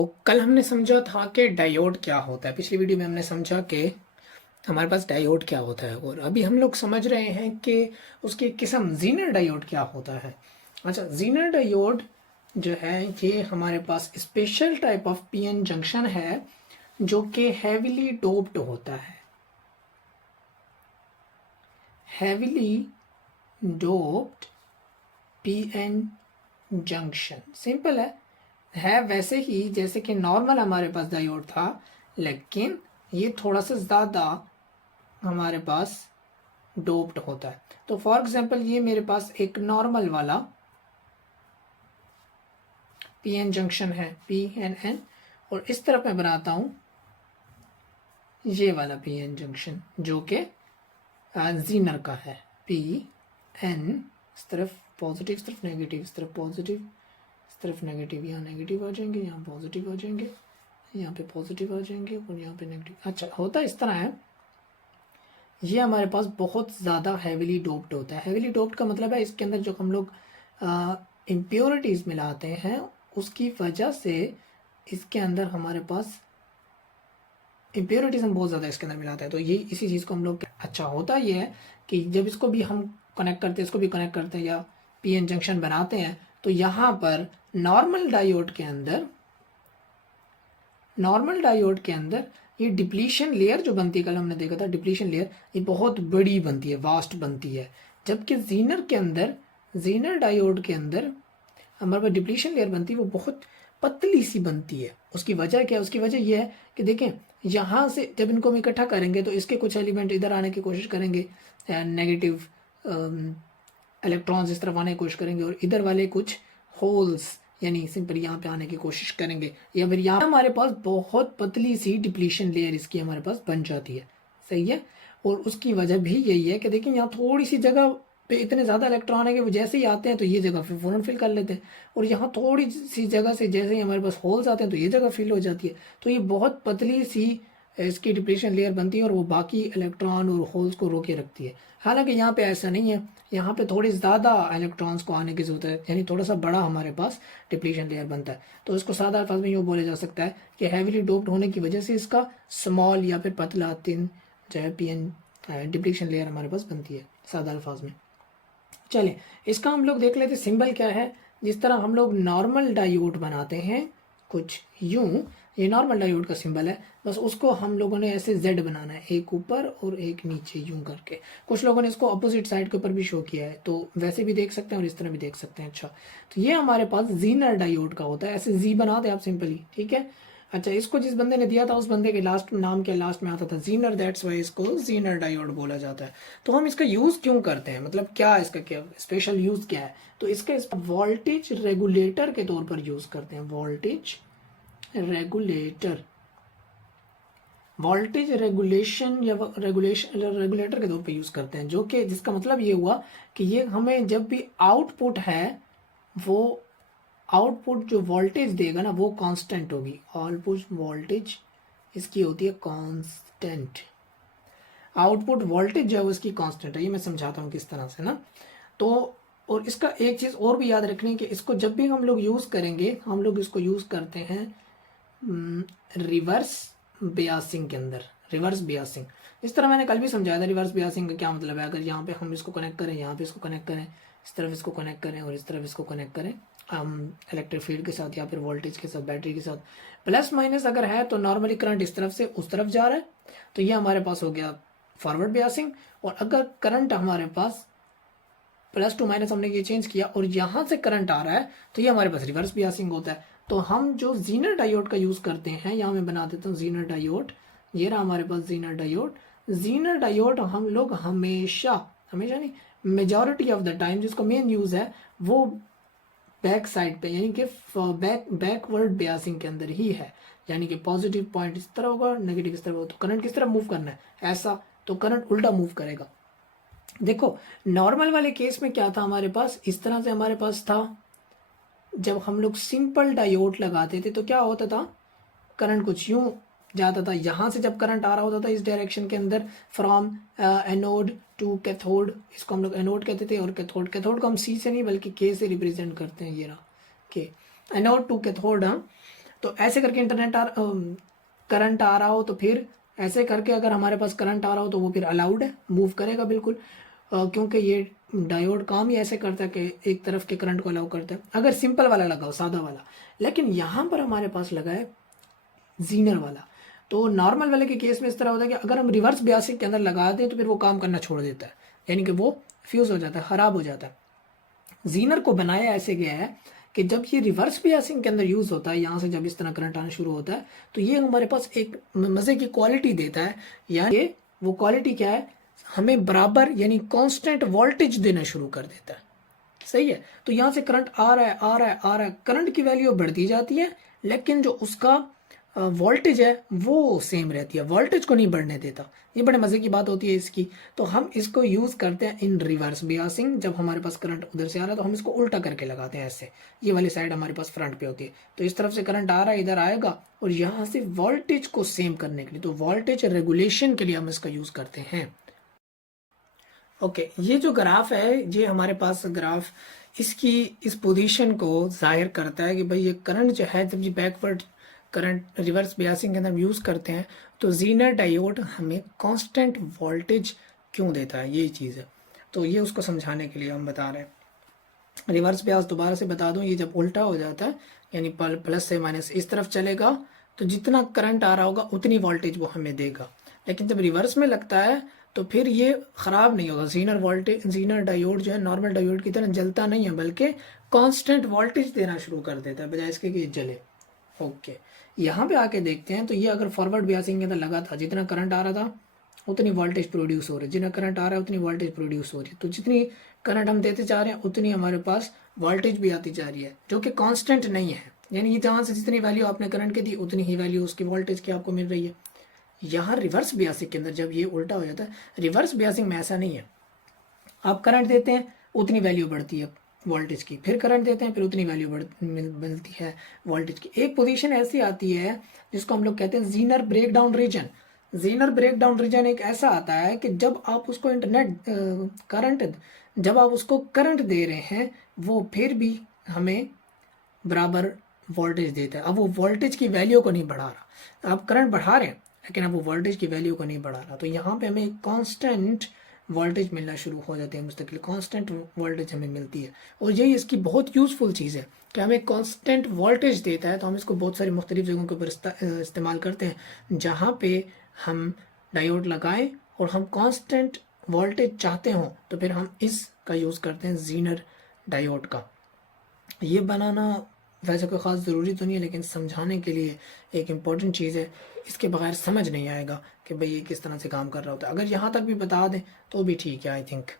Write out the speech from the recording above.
तो कल हमने समझा था कि डायोड क्या होता है। पिछली वीडियो में हमने समझा कि हमारे पास डायोड क्या होता है, और अभी हम लोग समझ रहे हैं कि उसकी एक किस्म जीनर डायोड क्या होता है। अच्छा, जीनर डायोड जो है ये हमारे पास special type of PN junction है जो कि हैवीली डोप्ड होता है। Heavily doped PN junction simple है वैसे ही जैसे कि नॉर्मल हमारे पास डायोड था, लेकिन ये थोड़ा सा ज़्यादा हमारे पास डोप्ड होता है। तो फॉर एग्जांपल ये मेरे पास एक नॉर्मल वाला पीएन जंक्शन है, PNN, और इस तरफ मैं बनाता हूँ ये वाला पीएन जंक्शन जो कि जीनर का है। PN इस तरफ पॉजिटिव, इस तरफ नेगेटिव, इस तरफ पॉजिटिव, इस तरफ नेगेटिव, यहाँ नेगेटिव आ जाएंगे, यहाँ पॉजिटिव आ जाएंगे, यहाँ पे पॉजिटिव आ जाएंगे और यहाँ पे नेगेटिव। अच्छा, होता इस तरह है, ये हमारे पास बहुत ज़्यादा हैवीली डोप्ड होता है। हैवीली डोप्ड का मतलब है इसके अंदर जो हम लोग इम्प्योरिटीज़ मिलाते हैं उसकी वजह से इसके अंदर हमारे पास इम्प्योरिटीज़ हम बहुत ज़्यादा इसके अंदर मिलाते हैं। तो ये इसी चीज़ को हम लोग, अच्छा होता ये है कि जब इसको भी हम कनेक्ट करते हैं, इसको भी कनेक्ट करते हैं या पीएन जंक्शन बनाते हैं, तो यहाँ पर नॉर्मल डायोड के अंदर ये डिप्लीशन लेयर जो बनती है, कल हमने देखा था डिप्लीशन लेयर, ये बहुत बड़ी बनती है, वास्ट बनती है। जबकि जीनर डायोड के अंदर हमारे पास डिप्लीशन लेयर बनती है वो बहुत पतली सी बनती है। उसकी वजह क्या है? उसकी वजह यह है कि देखें, यहाँ से जब इनको हम इकट्ठा करेंगे तो इसके कुछ एलिमेंट इधर आने की कोशिश करेंगे, नेगेटिव इलेक्ट्रॉन्स इस तरफ आने की कोशिश करेंगे, और इधर वाले कुछ होल्स यानी सिंपल यहाँ पे आने की कोशिश करेंगे, या फिर यहाँ हमारे पास बहुत पतली सी डिप्लीशन लेयर इसकी हमारे पास बन जाती है। सही है। और उसकी वजह भी यही है कि देखिए यहाँ थोड़ी सी जगह पे इतने ज़्यादा इलेक्ट्रॉन है कि वो जैसे ही आते हैं तो ये जगह फिर फ़ौरन फिल कर लेते हैं, और यहाँ थोड़ी सी जगह से जैसे ही हमारे पास होल्स आते हैं तो ये जगह फिल हो जाती है। तो ये बहुत पतली सी इसकी डिप्लीशन लेयर बनती है और वो बाकी इलेक्ट्रॉन और होल्स को रोके रखती है। हालांकि यहाँ पे ऐसा नहीं है, यहाँ पे थोड़ी ज़्यादा इलेक्ट्रॉन्स को आने की ज़रूरत है, यानी थोड़ा सा बड़ा हमारे पास डिप्लीशन लेयर बनता है। तो इसको सादा अल्फाज में यूँ बोला जा सकता है कि हैवीली डोप्ड होने की वजह से इसका स्मॉल या फिर पतला थिन जो है पीएन डिप्लीशन लेयर हमारे पास बनती है, सादा अल्फाज में। चलिए इसका हम लोग देख लेते सिंबल क्या है। जिस तरह हम लोग नॉर्मल डायोड बनाते हैं कुछ यूं, ये नॉर्मल डायोड का सिंबल है, बस उसको हम लोगों ने ऐसे जेड बनाना है, एक ऊपर और एक नीचे यूं करके। कुछ लोगों ने इसको अपोजिट साइड के ऊपर भी शो किया है, तो वैसे भी देख सकते हैं और इस तरह भी देख सकते हैं। अच्छा, तो ये हमारे पास जीनर डायोड का होता है, ऐसे जी बना दे आप सिंपली, ठीक है। अच्छा, इसको जिस बंदे ने दिया था उस बंदे के लास्ट नाम के लास्ट में आता था जीनर, दैट्स वाई इसको जीनर डायोड बोला जाता है। तो हम इसका यूज़ क्यों करते हैं, मतलब क्या इसका क्या स्पेशल यूज़ क्या है? तो इसका वोल्टेज रेगुलेटर के तौर पर यूज़ करते हैं, वोल्टेज रेगुलेशन या रेगुलेटर के तौर पे यूज़ करते हैं, जो कि जिसका मतलब ये हुआ कि ये हमें जब भी आउटपुट है वो आउटपुट जो वोल्टेज देगा ना वो कांस्टेंट होगी। आउटपुट वोल्टेज इसकी होती है कांस्टेंट, आउटपुट वोल्टेज जो है वो इसकी कांस्टेंट है। ये मैं समझाता हूँ किस तरह से ना। तो और इसका एक चीज़ और भी याद रखनी है कि इसको जब भी हम लोग यूज़ करेंगे, हम लोग इसको यूज़ करते हैं रिवर्स बियासिंग के अंदर। रिवर्स बियासिंग इस तरह मैंने कल भी समझाया था। रिवर्स बियासिंग का क्या मतलब है? अगर यहाँ पे हम इसको कनेक्ट करें, यहाँ पे इसको कनेक्ट करें, इस तरफ इसको कनेक्ट करें और इस तरफ इसको कनेक्ट करें हम इलेक्ट्रिक फील्ड के साथ या फिर वोल्टेज के साथ, बैटरी के साथ, प्लस माइनस अगर है तो नॉर्मली करंट इस तरफ से उस तरफ जा रहा है, तो ये हमारे पास हो गया फॉरवर्ड बियासिंग। और अगर करंट हमारे पास प्लस टू माइनस हमने ये चेंज किया और यहाँ से करंट आ रहा है तो ये हमारे पास रिवर्स बियासिंग होता है। तो हम जो जीनर डायोड का यूज़ करते हैं, यहाँ मैं बना देता हूँ जीनर डायोड, ये रहा हमारे पास जीनर डायोड। जीनर डायोड हम लोग हमेशा नहीं, मेजॉरिटी ऑफ द टाइम जिसका मेन यूज़ है वो बैक साइड पे, यानी कि बैकवर्ड बियासिंग के अंदर ही है। यानी कि पॉजिटिव पॉइंट इस तरह होगा, नेगेटिव इस तरह होगा, तो करंट किस तरह मूव करना है, ऐसा, तो करंट उल्टा मूव करेगा। देखो नॉर्मल वाले केस में क्या था हमारे पास, इस तरह से हमारे पास था। जब हम लोग सिंपल डायोड लगाते थे तो क्या होता था, करंट कुछ यूं जाता था। यहाँ से जब करंट आ रहा होता था इस डायरेक्शन के अंदर, फ्रॉम एनोड टू कैथोड, इसको हम लोग एनोड कहते थे, और कैथोड को हम सी से नहीं बल्कि के से रिप्रेजेंट करते हैं, ये रहा के, एनोड टू कैथोड। हाँ, तो ऐसे करके करंट आ रहा हो तो फिर ऐसे करके अगर हमारे पास करंट आ रहा हो तो वो फिर अलाउड है, मूव करेगा बिल्कुल, क्योंकि ये डायोड काम ही ऐसे करता है कि एक तरफ के करंट को अलाउ करता है, अगर सिंपल वाला लगा हो, सादा वाला। लेकिन यहाँ पर हमारे पास लगा है जीनर वाला। तो नॉर्मल वाले के केस में इस तरह होता है कि अगर हम रिवर्स बियासिंग के अंदर लगा दें तो फिर वो काम करना छोड़ देता है, यानी कि वो फ्यूज हो जाता है, खराब हो जाता है। जीनर को बनाया ऐसे गया है कि जब ये रिवर्स बियासिंग के अंदर यूज होता है, यहाँ से जब इस तरह करंट आना शुरू होता है तो ये हमारे पास एक मजे की क्वालिटी देता है। यानी वो क्वालिटी क्या है, हमें बराबर यानी कांस्टेंट वोल्टेज देना शुरू कर देता है। सही है, तो यहाँ से करंट आ रहा है आ रहा है आ रहा है, करंट की वैल्यू बढ़ती जाती है, लेकिन जो उसका वोल्टेज है वो सेम रहती है, वोल्टेज को नहीं बढ़ने देता। ये बड़े मजे की बात होती है इसकी। तो हम इसको यूज करते हैं इन रिवर्स बियासिंग। जब हमारे पास करंट उधर से आ रहा है तो हम इसको उल्टा करके लगाते हैं ऐसे, ये वाली साइड हमारे पास फ्रंट पे होती है, तो इस तरफ से करंट आ रहा है, इधर आएगा, और यहाँ से वोल्टेज को सेम करने के लिए, तो वोल्टेज रेगुलेशन के लिए हम इसका यूज करते हैं। ओके, ये जो ग्राफ है, ये हमारे पास ग्राफ इसकी इस पोजीशन को जाहिर करता है कि भाई ये करंट जो है, जब ये बैकवर्ड करंट रिवर्स बियासिंग के अंदर हम यूज़ करते हैं तो जीनर डायोड हमें कांस्टेंट वोल्टेज क्यों देता है, ये चीज़ है। तो ये उसको समझाने के लिए हम बता रहे हैं। रिवर्स बियास दोबारा से बता दूं, ये जब उल्टा हो जाता है यानी प्लस से माइनस इस तरफ चलेगा तो जितना करंट आ रहा होगा उतनी वोल्टेज वो हमें देगा। लेकिन जब रिवर्स में लगता है तो फिर ये खराब नहीं होगा, जीनर डायोड जो है नॉर्मल डायोड की तरह जलता नहीं है, बल्कि कांस्टेंट वोल्टेज देना शुरू कर देता है बजाय इसके कि जले। ओके, यहाँ पे आके देखते हैं, तो ये अगर फॉरवर्ड बियासिंग के अंदर लगा था, जितना करंट आ रहा था उतनी वोल्टेज प्रोड्यूस हो रही है, जितना करंट आ रहा है उतनी वोल्टेज प्रोड्यूस हो रही है, तो जितनी करंट हम देते जा रहे हैं उतनी हमारे पास वोल्टेज भी आती जा रही है, जो कि कांस्टेंट नहीं है। यानी जहाँ से जितनी वैल्यू आपने करंट की दी उतनी ही वैल्यू उसकी वोल्टेज की आपको मिल रही है। यहाँ रिवर्स बियासिंग के अंदर जब ये उल्टा हो जाता है, रिवर्स बियासिंग में ऐसा नहीं है, आप करंट देते हैं उतनी वैल्यू बढ़ती है वोल्टेज की, फिर करंट देते हैं फिर उतनी वैल्यू मिलती है वोल्टेज की। एक पोजीशन ऐसी आती है जिसको हम लोग कहते हैं Zener breakdown region. Zener breakdown region एक ऐसा आता है कि जब आप उसको जब आप उसको करंट दे रहे हैं वो फिर भी हमें बराबर वोल्टेज देता है। अब वो वोल्टेज की वैल्यू को नहीं बढ़ा रहा, आप करंट बढ़ा रहे हैं लेकिन अब वो वोल्टेज की वैल्यू को नहीं बढ़ा रहा, तो यहाँ पे हमें कांस्टेंट वोल्टेज मिलना शुरू हो जाती है, मुस्तकिल कांस्टेंट वोल्टेज हमें मिलती है। और यही इसकी बहुत यूज़फुल चीज़ है कि हमें कांस्टेंट वोल्टेज देता है, तो हम इसको बहुत सारी मुख्तलिफ जगहों के ऊपर इस्तेमाल करते हैं जहाँ पे हम डायोड लगाएं और हम कांस्टेंट वोल्टेज चाहते हों तो फिर हम इसका यूज़ करते हैं जीनर डायोड का। ये बनाना वैसे कोई ख़ास ज़रूरी तो नहीं है, लेकिन समझाने के लिए एक इम्पॉर्टेंट चीज़ है, इसके बगैर समझ नहीं आएगा कि भाई ये किस तरह से काम कर रहा होता है। अगर यहाँ तक भी बता दें तो भी ठीक है, आई थिंक।